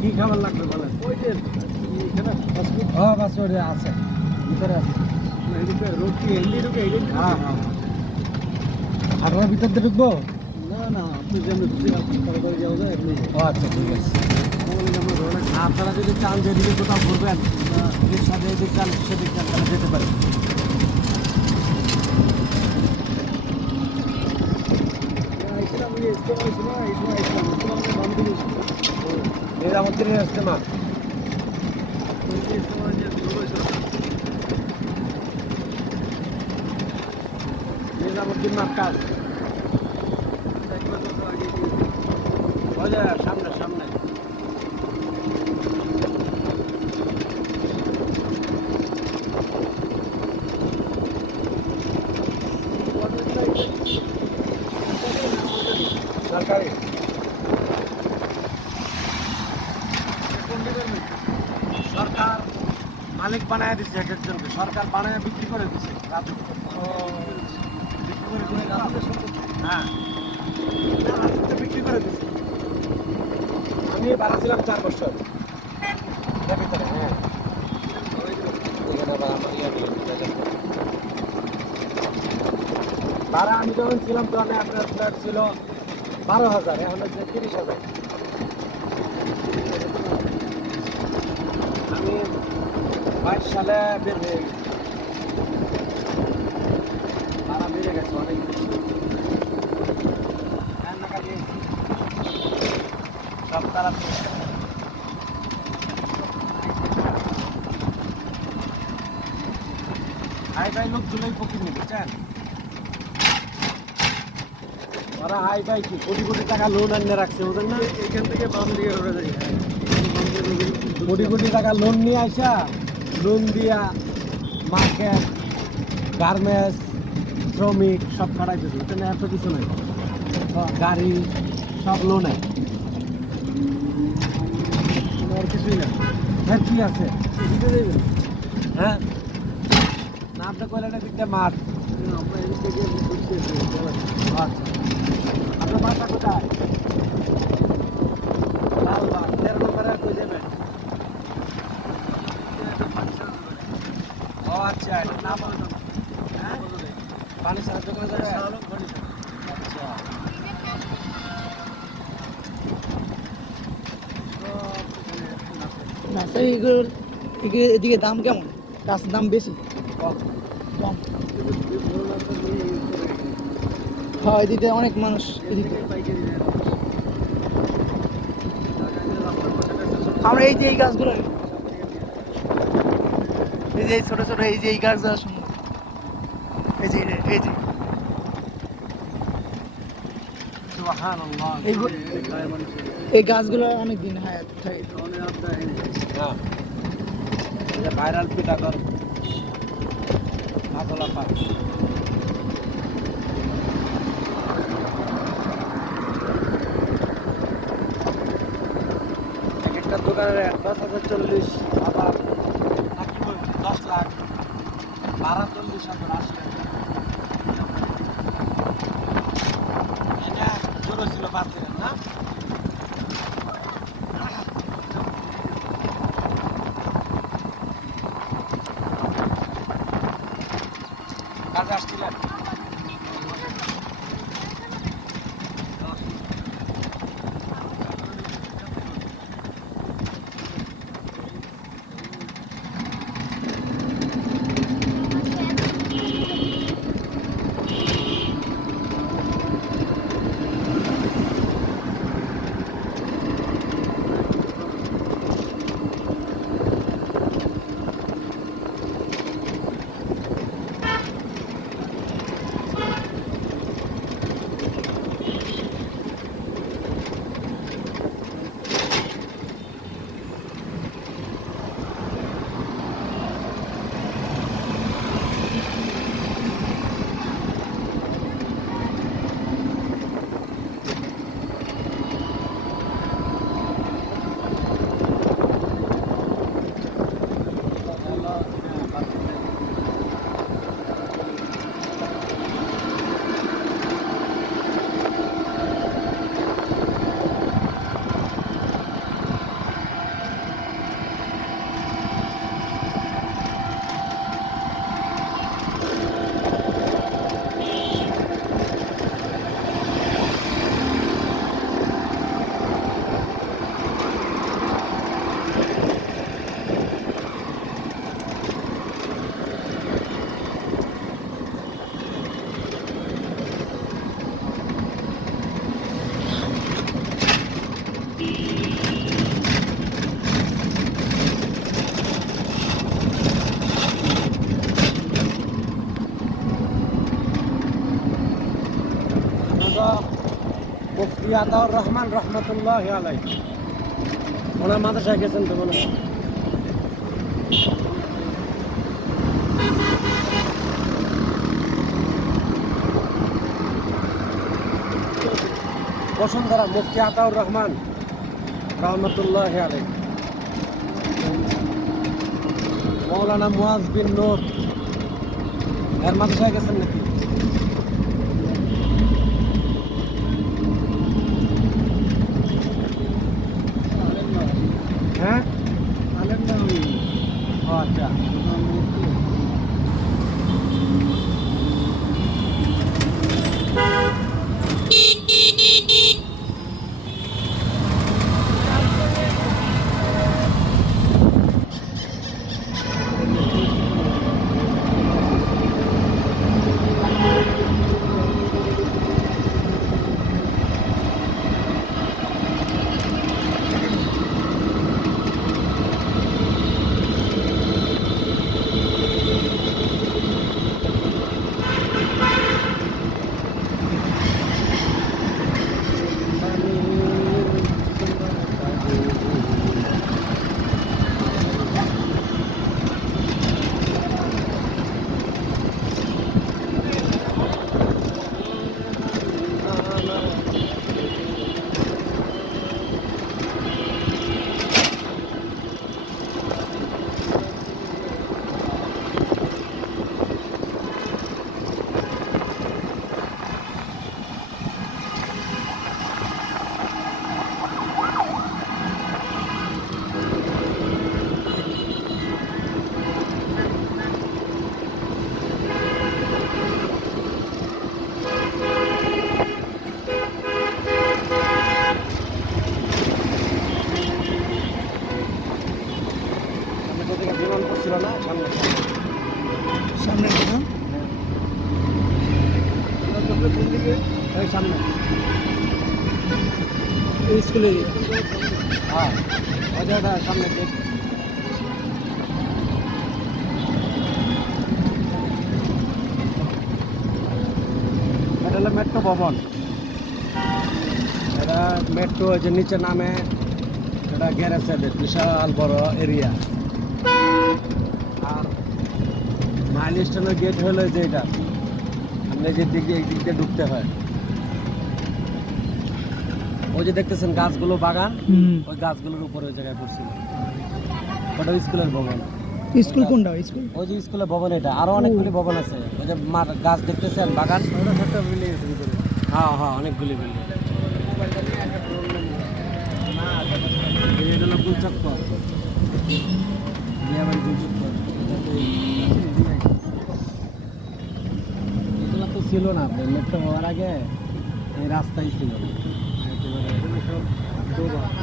কি খাবার লাগবে বলেন? ওই যে এখানে ফাস্টফুড হ্যাঁ পাসপোর্ট আছে ভিতরে আছে। রুটি হিন্দি ঢুকে হ্যাঁ হ্যাঁ আপনার ভিতর দিয়ে ঢুকবো? না না আপনি যেমনি খুশি আপনি তাড়াতাড়ি যাওয়া যায় এমনি ও আচ্ছা ঠিক আছে। আমরা ধরে রাখি আপনারা যদি চান যেদিকে কোথাও ঘুরবেন রিক্সা দিয়ে এদিক চান সেদিক চান তাহলে যেতে পারেন। ইসলাম ইসলাম ইসলাম ইসলাম ইসলাম ইসলাম বান্ধব নিজামুদ্দিনের ইজতেমা। নিজামুদ্দিন মার্কাজ। ওই যে সামনে সামনে। সরকারি সরকার মালিক বানায় দিচ্ছে এক একজনকে, সরকার বানায় বিক্রি করে দিচ্ছে রাজুকে। বিক্রি করে দিচ্ছে হ্যাঁ রাজুকে বিক্রি করে দিচ্ছে। আমি ভাড়া ছিলাম 4 বছর এর ভিতরে। হ্যাঁ এখানে আবার আমার ভাড়া আমি যখন ছিলাম তখন আপনার ফ্ল্যাট ছিল 12,000, এখন হচ্ছে 30,000। আমি 22 সালে বের হয়ে গেছি, ভাড়া বেড়ে গেছে অনেক বেশি। রান্নাকারী সব তারা হাই ফাই লোকগুলোই ফকির নিয়ে বুঝছেন। ওরা হাই ফাই কি কোটি কোটি টাকা লোন এনে রাখছে ওদের না, এইখান থেকে বাম দিকে রোডে যাই কোটি কোটি টাকা লোন নিয়ে আসা, লোন দিয়া মার্কেট গার্মেন্টস শ্রমিক সব খাটাইতেছে বুঝছেন। এত কিছু নাই, গাড়ি সব লোনে। আর কিছুই না হ্যাঁ কি আছে দিতে দেবেন হ্যাঁ না আপনি কয়লাটা দিকটা মাঠ। আমরা এদিক থেকে ঘুরতে আচ্ছা আপনার বাসা কোথায়? লালবাগ 13 নম্বরে কই যাবেন? ও আচ্ছা এটা নাম হ্যাঁ পানি সাহায্য করে যাবে। আচ্ছা নার্সারিগুলোর এদিকে দাম কেমন? গাছের দাম বেশি কম? হয় এদিকে অনেক মানুষ এদিকে। আমরা এই যে এই গাছগুলো, এই যে ছোট ছোট এই যে এই গাছগুলো সুন্দর, এই যে এই যে সুবহানাল্লাহ। এই গাছগুলো অনেক দিন হায়াত থাকে। হ্যাঁ এই যে ভাইরাল পিঠাগর মাতলা পাক। এক একটা দোকানের 10,000 40,000 নাকি 10 লাখ ভাড়া 40,000 80,000। এটা জোর ছিল বাচ্চারা না। কাজে আসছিলেন? মুফতি আতাউর রহমান রহমতুল্লাহ আলাই ওনার মাদ্রাসায় গেছেন তো মনে হয়। বসুন্ধরা মুফতি আতাউর রহমান রহমতুল্লাহ আলাই, মৌলানা মুয়াজ বিন নূর এর মাদ্রাসায় গেছেন নাকি? হ্যাঁ, আলেম না আমি ও আচ্ছা। বিমান করছিল না সামনে সামনে দেখা কোন দিকে ওই সামনে এই স্কুলে হ্যাঁ ওটা সামনে গেট। এটা হলো মেট্রো ভবন, এটা মেট্রো যে নিচে নামে এটা গ্যারেজ বিশাল বড় এরিয়া। আর মাইল স্টেশনের গেট হলো যে এটা, আপনি যে দিকে এই দিক দিয়ে ঢুকতে হয়। ওই যে দেখতেছেন গাছগুলো বাগান, ওই গাছগুলোর উপরে ওই জায়গায় পড়ছিল। ওটা স্কুলের ভবন। স্কুল কোনটা স্কুল? ওই যে স্কুলের ভবন এটা, আরো অনেকগুলি ভবন আছে। ওই যে গাছ দেখতেছেন বাগান, ওটা একটা বিল্ডিং আছে ভিতরে হ্যাঁ হ্যাঁ অনেকগুলি বিল্ডিং। এটা হলো গুলচক্কর, মিয়াবাড়ি গুলচক্কর। এগুলো তো ছিল না, মেট্রো হওয়ার আগে এই রাস্তাই ছিল না। একেবারে সব